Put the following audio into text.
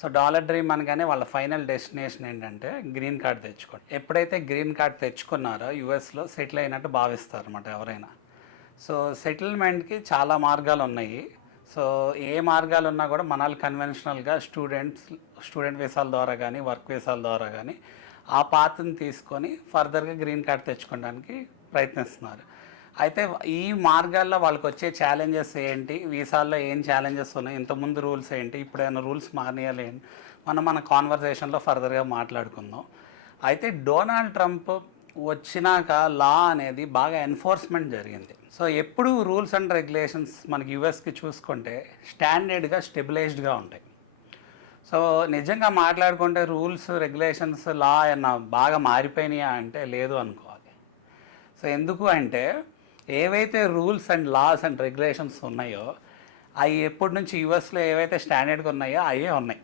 So dollar dream అనగానే వాళ్ళ final destination ఏంటంటే గ్రీన్ కార్డ్ తెచ్చుకోండి. ఎప్పుడైతే గ్రీన్ కార్డ్ తెచ్చుకున్నారో యూఎస్లో సెటిల్ అయినట్టు భావిస్తారు అనమాట ఎవరైనా. సో సెటిల్మెంట్కి చాలా మార్గాలు ఉన్నాయి సో ఏ మార్గాలు ఉన్నా కూడా మనల్ కన్వెన్షనల్గా స్టూడెంట్స్ స్టూడెంట్ వీసాల ద్వారా కానీ వర్క్ వీసాల ద్వారా కానీ ఆ పాత్ని తీసుకొని ఫర్దర్గా గ్రీన్ కార్డ్ తెచ్చుకోవడానికి ప్రయత్నిస్తున్నారు. అయితే ఈ మార్గాల్లో వాళ్ళకి వచ్చే ఛాలెంజెస్ ఏంటి? వీసాల్లో ఏం ఛాలెంజెస్ ఉన్నాయి? ఇంతకుముందు రూల్స్ ఏంటి? ఇప్పుడు ఏమైనా రూల్స్ మానేయాలి? ఏంటి మనం మన కాన్వర్సేషన్లో ఫర్దర్గా మాట్లాడుకుందాం. అయితే డొనాల్డ్ ట్రంప్ వచ్చినాక లా అనేది బాగా ఎన్ఫోర్స్మెంట్ జరిగింది. సో ఎప్పుడు రూల్స్ అండ్ రెగ్యులేషన్స్ మనకి యుఎస్కి చూసుకుంటే స్టాండర్డ్గా స్టెబిలైజ్డ్గా ఉంటాయి. సో నిజంగా మాట్లాడుకుంటే రూల్స్ రెగ్యులేషన్స్ లా అన్న బాగా మారిపోయినాయా అంటే లేదు అనుకోవాలి. సో ఎందుకు అంటే ఏవైతే rules and laws and regulations ఉన్నాయో అవి ఎప్పటి నుంచి యుఎస్లో ఏవైతే స్టాండర్డ్గా ఉన్నాయో అవే ఉన్నాయి.